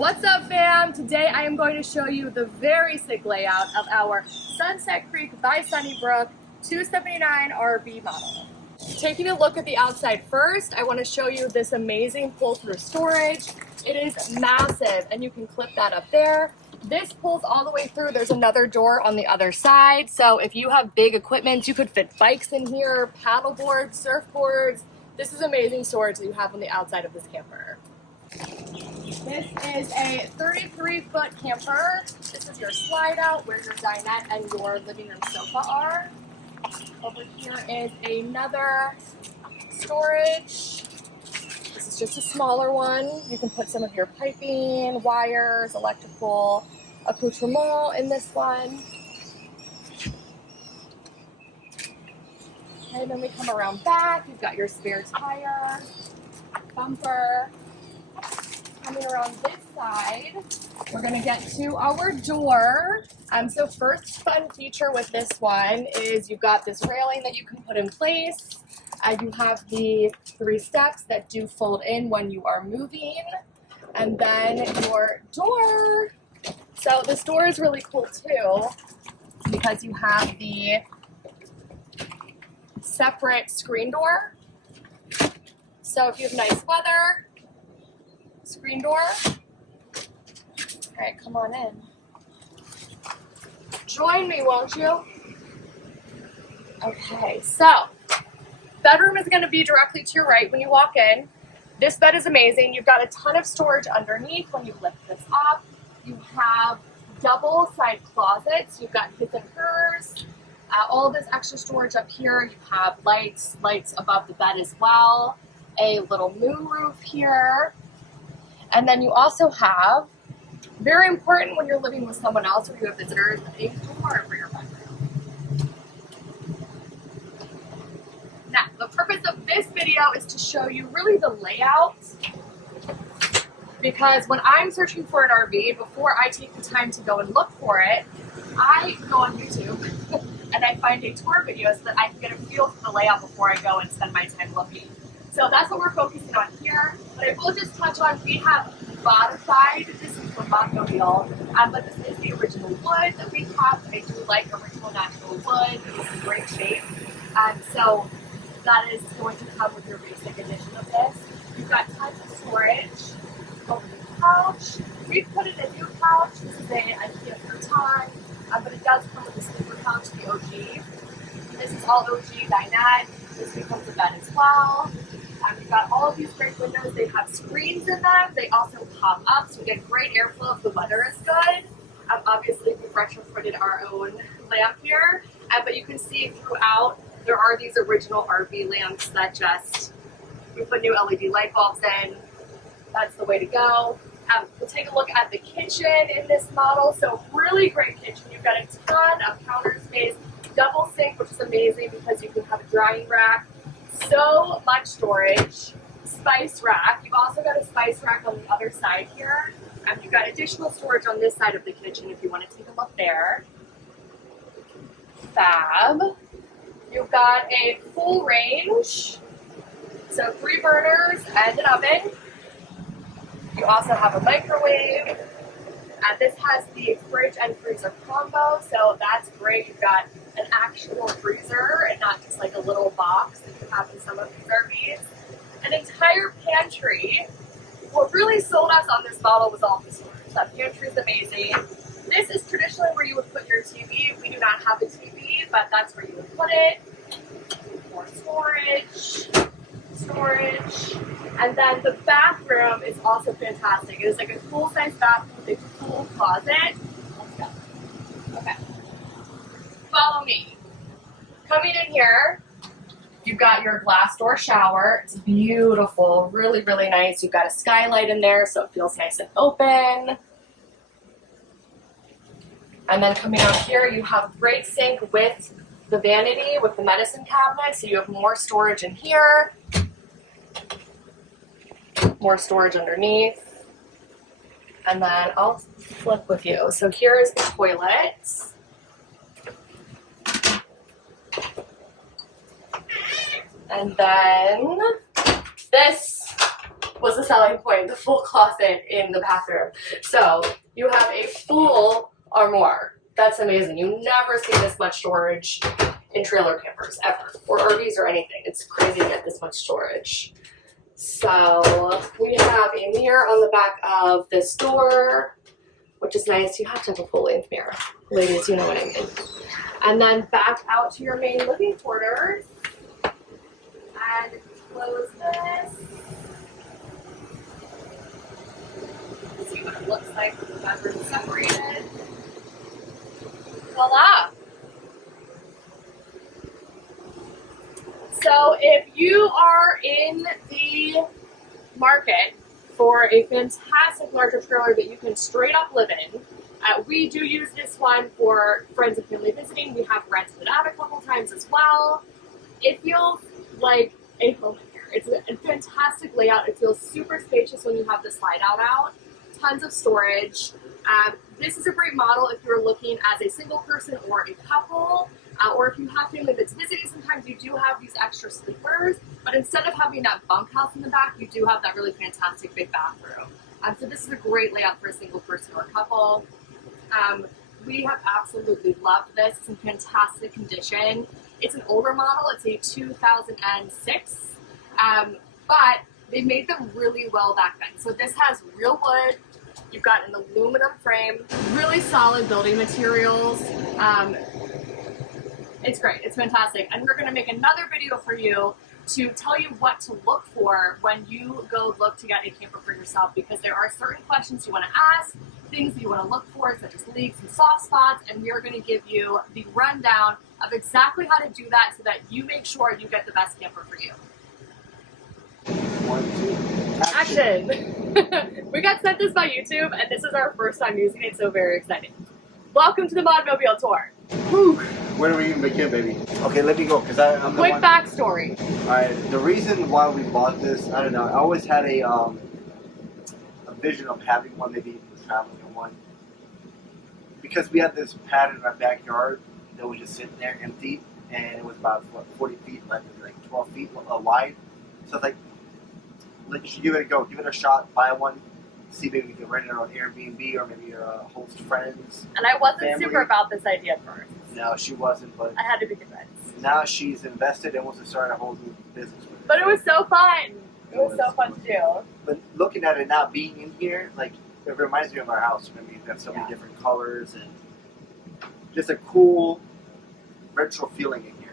What's up, fam? Today I am going to show you the very sick layout of our Sunset Creek by Sunnybrook 279 RV model. Taking a look at the outside first, I want to show you this amazing pull-through storage. It is massive, and you can clip that up there. This pulls all the way through. There's another door on the other side, so if you have big equipment, you could fit bikes in here, paddleboards, surfboards. This is amazing storage that you have on the outside of this camper. This is a 33-foot camper. This is your slide out where your dinette and your living room sofa are. Over here is another storage. This is just a smaller one. You can put some of your piping, wires, electrical accoutrement in this one. And then we come around back. You've got your spare tire, bumper. Coming around this side, we're going to get to our door. So first fun feature with this one is you've got this railing that you can put in place. You have the 3 steps that do fold in when you are moving. And then your door. So this door is really cool too because you have the separate screen door. So if you have nice weather, screen door. All right, come on in. Join me, won't you? Okay, so bedroom is going to be directly to your right when you walk in. This bed is amazing. You've got a ton of storage underneath when you lift this up. You have double side closets. You've got his and hers. All this extra storage up here. You have lights above the bed as well. A little moonroof here. And then you also have, very important when you're living with someone else or you have visitors, a door for your bedroom. Now, the purpose of this video is to show you really the layout, because when I'm searching for an RV, before I take the time to go and look for it, I go on YouTube and I find a tour video so that I can get a feel for the layout before I go and spend my time looking. So that's what we're focusing on here. But I will just touch on, we have modified, this is a automobile, but this is the original wood that we have. I do like original natural wood. It's in great shape. So that is going to come with your basic edition of this. You've got tons of storage. Over the couch. We've put in a new couch. This is an IKEA futon, but it does come with a sleeper couch, the OG. This is all OG dinette. This becomes a bed as well. We've got all of these great windows. They have screens in them. They also pop up, so we get great airflow if the weather is good. Obviously, we've retrofitted our own lamp here, but you can see throughout there are these original RV lamps that just, we put new LED light bulbs in. That's the way to go. We'll take a look at the kitchen in this model. So really great kitchen. You've got a ton of counter space, double sink, which is amazing because you can have a drying rack. So much storage. Spice rack. You've also got a spice rack on the other side here. You've got additional storage on this side of the kitchen if you want to take a look there. Fab. You've got a full range. So 3 burners and an oven. You also have a microwave. This has the fridge and freezer combo, so that's great. You've got an actual freezer and not just like a little box that you have in some of these RVs. An entire pantry. What really sold us on this model was all the storage. That pantry is amazing. This is traditionally where you would put your TV. We do not have a TV, but that's where you would put it. More storage. And then the bathroom is also fantastic. It is like a full-size bathroom with a full closet. Let's go. Okay. Follow me. Coming in here, you've got your glass door shower. It's beautiful, really, really nice. You've got a skylight in there, so it feels nice and open. And then coming out here, you have a great sink with the vanity, with the medicine cabinet, so you have more storage in here. More storage underneath. And then I'll flip with you. So here is the toilet. And then this was the selling point, the full closet in the bathroom. So you have a full armoire. That's amazing. You never see this much storage in trailer campers ever, or RVs or anything. It's crazy to get this much storage. So we have a mirror on the back of this door, which is nice. You have to have a full-length mirror. Ladies, you know what I mean. And then back out to your main living quarters. And close this. See what it looks like with the bedroom separated. Voila! So if you are in the market for a fantastic larger trailer that you can straight up live in, we do use this one for friends and family visiting. We have rented it out a couple times as well. It feels like a home in here. It's a fantastic layout. It feels super spacious when you have the slide out. Tons of storage. This is a great model if you're looking as a single person or a couple, or if you have family that's visiting. Sometimes you do have these extra sleepers, but instead of having that bunkhouse in the back, you do have that really fantastic big bathroom. So this is a great layout for a single person or a couple. We have absolutely loved this. It's in fantastic condition. It's an older model. It's a 2006, but they made them really well back then. So this has real wood. You've got an aluminum frame, really solid building materials. It's great. It's fantastic. And we're going to make another video for you to tell you what to look for when you go look to get a camper for yourself, because there are certain questions you want to ask, things that you want to look for, such as leaks and soft spots, and we are going to give you the rundown of exactly how to do that so that you make sure you get the best camper for you. 1, 2, Action! We got sent this by YouTube, and this is our first time using it, so very exciting. Welcome to the Modmobile Tour. Whew. When are we even begin, baby? Okay, let me go, because I'm the Quick one. backstory. Alright, the reason why we bought this, I don't know, I always had a vision of having one, maybe even traveling in one. Because we had this pad in our backyard that was just sitting there empty, and it was about, what, 40 feet, like 12 feet wide. So I was like, you should give it a go, give it a shot, buy one, see maybe we can rent it on Airbnb or maybe host friends. And I wasn't family. super about this idea at first. No, she wasn't, but I had to be convinced. now she's invested and wants to start a whole new business with it. But it was so fun. It was so fun to do. But looking at it now, being in here, like, it reminds me of our house. I mean, we have so many different colors and just a cool retro feeling in here.